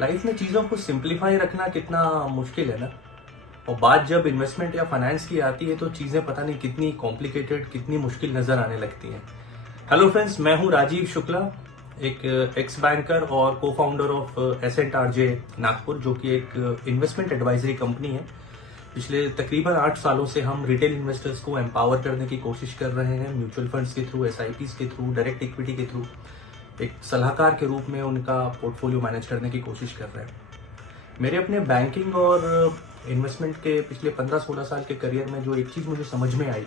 Life में चीज़ों को सिंप्लीफाई रखना कितना मुश्किल है ना। और बात जब इन्वेस्टमेंट या फाइनेंस की आती है तो चीज़ें पता नहीं कितनी कॉम्प्लिकेटेड, कितनी मुश्किल नज़र आने लगती हैं। हेलो फ्रेंड्स, मैं हूं राजीव शुक्ला, एक एक्स बैंकर और को founder of accent RJ Nagpur, जो कि एक इन्वेस्टमेंट एडवाइजरी कंपनी है। पिछले तकरीबन 8 सालों से हम रिटेल इन्वेस्टर्स को एम्पावर करने की कोशिश कर रहे हैं, म्यूचुअल फंड्स के थ्रू, एसआईपीज के थ्रू, डायरेक्ट इक्विटी के थ्रू। एक सलाहकार के रूप में उनका पोर्टफोलियो मैनेज करने की कोशिश कर रहे हैं। मेरे अपने बैंकिंग और इन्वेस्टमेंट के पिछले 15-16 साल के करियर में जो एक चीज़ मुझे समझ में आई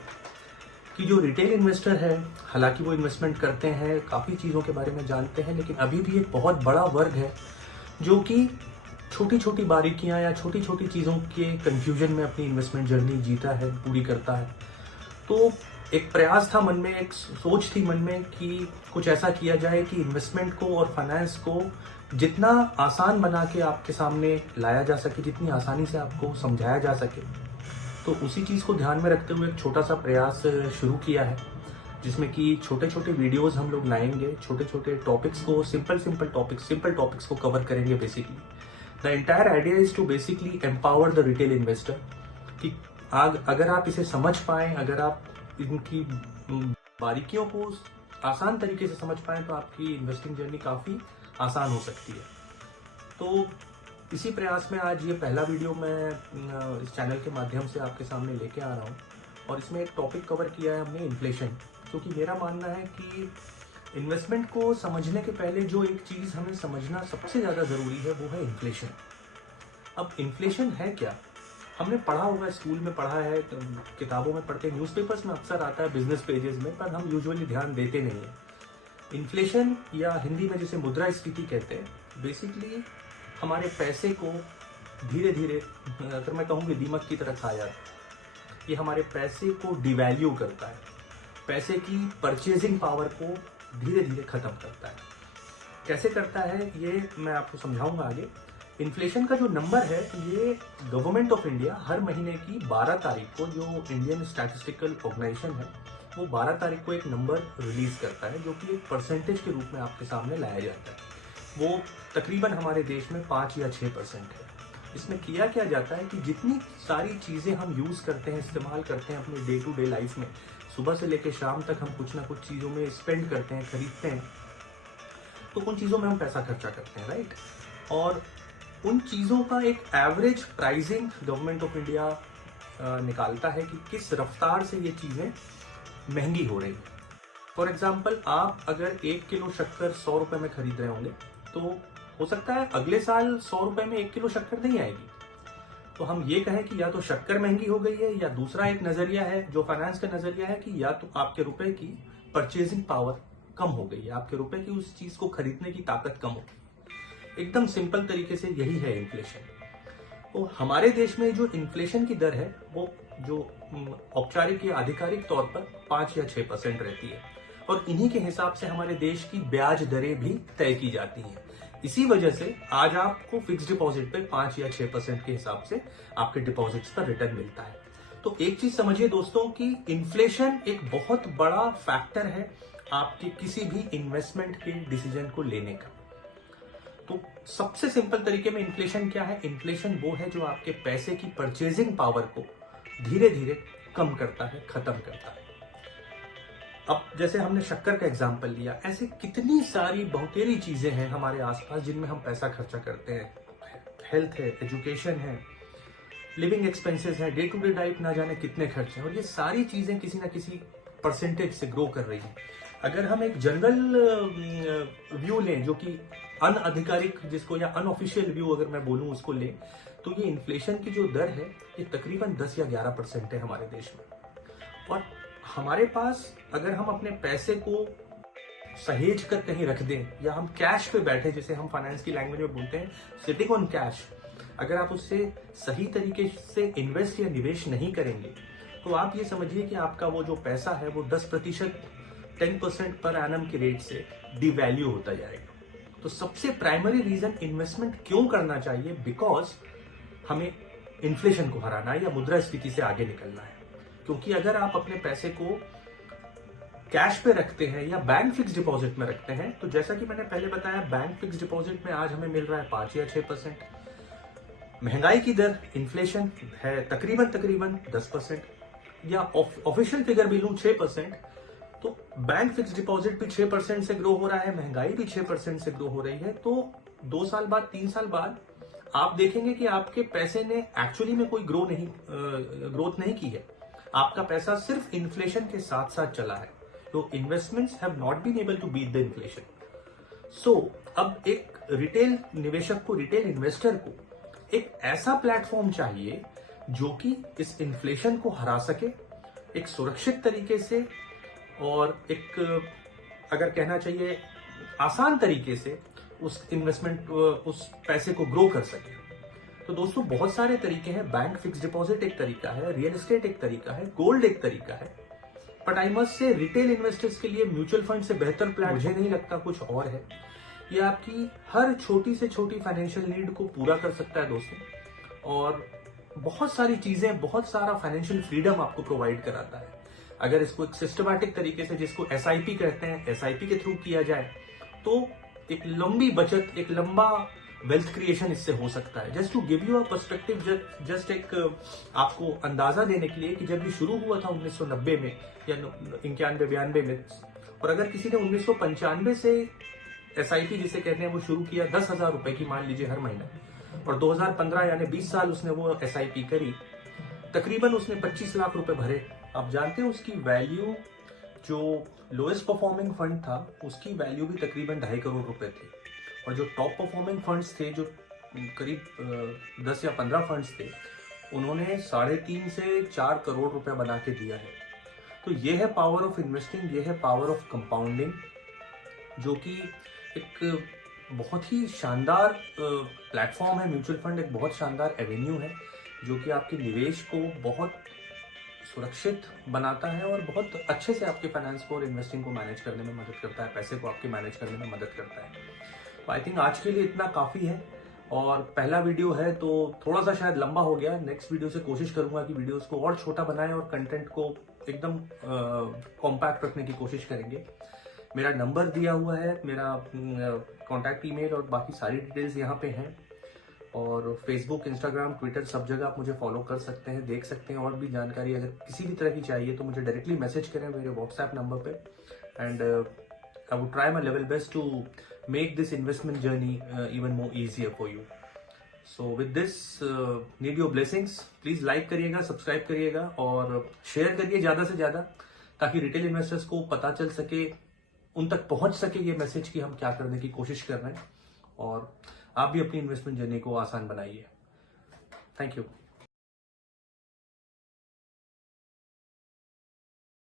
कि जो रिटेल इन्वेस्टर है, हालांकि वो इन्वेस्टमेंट करते हैं, काफ़ी चीज़ों के बारे में जानते हैं, लेकिन अभी भी एक बहुत बड़ा वर्ग है जो कि छोटी छोटी बारीकियां या छोटी छोटी चीज़ों के कंफ्यूजन में अपनी इन्वेस्टमेंट जर्नी जीता है, पूरी करता है। तो एक प्रयास था मन में, एक सोच थी मन में कि कुछ ऐसा किया जाए कि इन्वेस्टमेंट को और फाइनेंस को जितना आसान बना के आपके सामने लाया जा सके, जितनी आसानी से आपको समझाया जा सके। तो उसी चीज़ को ध्यान में रखते हुए एक छोटा सा प्रयास शुरू किया है, जिसमें कि छोटे छोटे वीडियोस हम लोग लाएंगे, छोटे छोटे टॉपिक्स को, सिंपल टॉपिक्स को कवर करेंगे। Basically the entire idea is to basically empower the retail investor कि अगर आप इसे समझ पाएं, अगर आप इनकी बारीकियों को आसान तरीके से समझ पाएं, तो आपकी इन्वेस्टिंग जर्नी काफ़ी आसान हो सकती है। तो इसी प्रयास में आज ये पहला वीडियो मैं इस चैनल के माध्यम से आपके सामने लेके आ रहा हूँ, और इसमें एक टॉपिक कवर किया है हमने, इन्फ्लेशन। क्योंकि मेरा मानना है कि इन्वेस्टमेंट को समझने के पहले जो एक चीज़ हमें समझना सबसे ज़्यादा ज़रूरी है वो है इन्फ्लेशन। अब इन्फ्लेशन है क्या? हमने पढ़ा होगा, स्कूल में पढ़ा है, किताबों में पढ़ते, न्यूज़पेपर्स में अक्सर आता है, बिजनेस पेजेस में, पर हम यूजुअली ध्यान देते नहीं है। इन्फ्लेशन, या हिंदी में जिसे मुद्रास्फीति कहते हैं, बेसिकली हमारे पैसे को धीरे धीरे, अगर मैं कहूँ कि दीमक की तरह खा जाता है। ये हमारे पैसे को डिवैल्यू करता है, पैसे की परचेजिंग पावर को धीरे धीरे खत्म करता है। कैसे करता है ये मैं आपको समझाऊंगा आगे। इन्फ्लेशन का जो नंबर है, ये गवर्नमेंट ऑफ इंडिया हर महीने की 12 तारीख को, जो इंडियन स्टैटिस्टिकल ऑर्गेनाइजेशन है, वो 12 तारीख को एक नंबर रिलीज करता है, जो कि एक परसेंटेज के रूप में आपके सामने लाया जाता है। वो तकरीबन हमारे देश में 5 या 6% है। इसमें किया क्या जाता है कि जितनी सारी चीज़ें हम यूज़ करते हैं, इस्तेमाल करते हैं अपने डे टू डे लाइफ में, सुबह से लेकर शाम तक हम कुछ ना कुछ चीज़ों में स्पेंड करते हैं, खरीदते हैं, तो उन चीज़ों में हम पैसा खर्चा करते हैं, राइट। और उन चीज़ों का एक average pricing government of India निकालता है कि किस रफ्तार से ये चीज़ें महंगी हो रही हैं। फॉर एग्जाम्पल, आप अगर 1 किलो शक्कर 100 रुपए में खरीद रहे होंगे, तो हो सकता है अगले साल 100 रुपए में 1 किलो शक्कर नहीं आएगी। तो हम ये कहें कि या तो शक्कर महंगी हो गई है, या दूसरा एक नजरिया है जो फाइनेंस का नजरिया है कि या तो आपके रुपए की परचेजिंग पावर कम हो गई है, आपके रुपए की उस चीज को खरीदने की ताकत कम हो गई। एकदम सिंपल तरीके से यही है इन्फ्लेशन। तो हमारे देश में जो इन्फ्लेशन की दर है, वो जो औपचारिक या आधिकारिक तौर पर 5 या 6% रहती है, और इन्हीं के हिसाब से हमारे देश की ब्याज दरें भी तय की जाती हैं। इसी वजह से आज आपको फिक्स डिपॉजिट पे 5 या 6% के हिसाब से आपके डिपॉजिट्स पर रिटर्न मिलता है। तो एक चीज समझिए दोस्तों कि इन्फ्लेशन एक बहुत बड़ा फैक्टर है आपके किसी भी इन्वेस्टमेंट के डिसीजन को लेने का। तो सबसे सिंपल तरीके में इन्फ्लेशन क्या है? इन्फ्लेशन वो है जो आपके पैसे की परचेजिंग पावर को धीरे धीरे कम करता है, खत्म करता है। अब जैसे हमने शक्कर का एग्जाम्पल लिया, ऐसे कितनी सारी बहुतेरी चीजें हैं हमारे आसपास जिनमें हम पैसा खर्चा करते हैं। हेल्थ है, एजुकेशन है, लिविंग एक्सपेंसेस है, डे टू डे लाइफ ना जाने कितने खर्च हैं, और ये सारी चीजें किसी ना किसी परसेंटेज से ग्रो कर रही हैं। अगर हम एक जनरल व्यू लें, जो कि अनआधिकारिक जिसको, या अनऑफिशियल व्यू अगर मैं बोलूं उसको लें, तो ये इन्फ्लेशन की जो दर है, ये तकरीबन 10 या 11% है हमारे देश में। और हमारे पास अगर हम अपने पैसे को सहेज कर कहीं रख दें, या हम कैश पे बैठे, जैसे हम फाइनेंस की लैंग्वेज में बोलते हैं सिटिंग ऑन कैश, अगर आप उससे सही तरीके से इन्वेस्ट या निवेश नहीं करेंगे, तो आप ये समझिए कि आपका वो जो पैसा है वो 10%, 10% पर एनम के रेट से डिवैल्यू होता जाएगा। तो सबसे प्राइमरी रीजन इन्वेस्टमेंट क्यों करना चाहिए, बिकॉज हमें इन्फ्लेशन को हराना है या मुद्रास्फीति से आगे निकलना है। क्योंकि अगर आप अपने पैसे को कैश पे रखते हैं या बैंक फिक्स डिपॉजिट में रखते हैं, तो जैसा कि मैंने पहले बताया, बैंक फिक्स डिपॉजिट में आज हमें मिल रहा है 5 या 6%। महंगाई की दर, इन्फ्लेशन है तकरीबन 10%, या ऑफिशियल फिगर भी लूं 6%, तो बैंक फिक्स डिपॉजिट भी 6% से ग्रो हो रहा है, महंगाई भी 6% से ग्रो हो रही है। तो 2 साल बाद, 3 साल बाद आप देखेंगे कि आपके पैसे ने एक्चुअली में कोई ग्रोथ नहीं की है। आपका पैसा सिर्फ इन्फ्लेशन के साथ साथ चला है। तो investments have not been able to beat the inflation. So अब एक रिटेल निवेशक को, रिटेल इन्वेस्टर को एक ऐसा प्लेटफॉर्म चाहिए जो कि इस इन्फ्लेशन को हरा सके एक सुरक्षित तरीके से, और एक, अगर कहना चाहिए, आसान तरीके से उस इन्वेस्टमेंट, उस पैसे को ग्रो कर सके। तो दोस्तों, बहुत सारे तरीके हैं। बैंक फिक्स डिपॉजिट एक तरीका है, रियल एस्टेट एक तरीका है, गोल्ड एक तरीका है, but I must say retail investors के लिए म्यूचुअल फंड से बेहतर प्लान मुझे नहीं लगता कुछ और है। ये आपकी हर छोटी से छोटी फाइनेंशियल नीड को पूरा कर सकता है दोस्तों, और बहुत सारी चीजें, बहुत सारा फाइनेंशियल फ्रीडम आपको प्रोवाइड कराता है। अगर इसको एक सिस्टमैटिक तरीके से, जिसको एसआईपी कहते हैं, एसआईपी के थ्रू किया जाए, तो एक लंबी बचत, एक लंबा वेल्थ क्रिएशन इससे हो सकता है। Just to give you a perspective, just एक आपको अंदाजा देने के लिए कि जब ये शुरू हुआ था 1990 में या 91-92 में, और अगर किसी ने 1995 से एसआईपी जिसे कहते हैं वो शुरू किया 10,000 रुपए की, मान लीजिए हर महीने, और 2015 यानी 20 साल उसने वो एसआईपी करी, तकरीबन उसने 25 लाख रुपए भरे। आप जानते हैं उसकी वैल्यू, जो लोएस्ट परफॉर्मिंग फंड था उसकी वैल्यू भी तकरीबन 2.5 करोड़ रुपए थी, और जो टॉप परफॉर्मिंग फंड्स थे, जो करीब 10 या 15 फंड्स थे, उन्होंने 3.5 से 4 करोड़ रुपए बना के दिया है। तो ये है पावर ऑफ इन्वेस्टिंग, ये है पावर ऑफ कंपाउंडिंग, जो कि एक बहुत ही शानदार प्लेटफॉर्म है। म्यूचुअल फंड एक बहुत शानदार एवेन्यू है जो कि आपके निवेश को बहुत सुरक्षित बनाता है और बहुत अच्छे से आपके फाइनेंस को और इन्वेस्टिंग को मैनेज करने में मदद करता है, पैसे को आपके मैनेज करने में मदद करता है। तो आई थिंक आज के लिए इतना काफ़ी है, और पहला वीडियो है तो थोड़ा सा शायद लंबा हो गया। नेक्स्ट वीडियो से कोशिश करूंगा कि वीडियोस को और छोटा बनाएं और कंटेंट को एकदम कॉम्पैक्ट रखने की कोशिश करेंगे। मेरा नंबर दिया हुआ है, मेरा कॉन्टैक्ट ईमेल और बाकी सारी डिटेल्स यहाँ पे हैं, और फेसबुक, इंस्टाग्राम, ट्विटर, सब जगह आप मुझे फॉलो कर सकते हैं, देख सकते हैं। और भी जानकारी अगर किसी भी तरह की चाहिए तो मुझे डायरेक्टली मैसेज करें मेरे व्हाट्सएप नंबर पे, and I would try my level best to make this investment journey even more easier for you. So with this, need your blessings. Please like करिएगा, सब्सक्राइब करिएगा और शेयर करिए ज़्यादा से ज़्यादा, ताकि रिटेल इन्वेस्टर्स को पता चल सके, उन तक पहुंच सके ये मैसेज कि हम क्या करने की कोशिश कर रहे हैं, और आप भी अपनी इन्वेस्टमेंट जर्नी को आसान बनाइए। Thank you.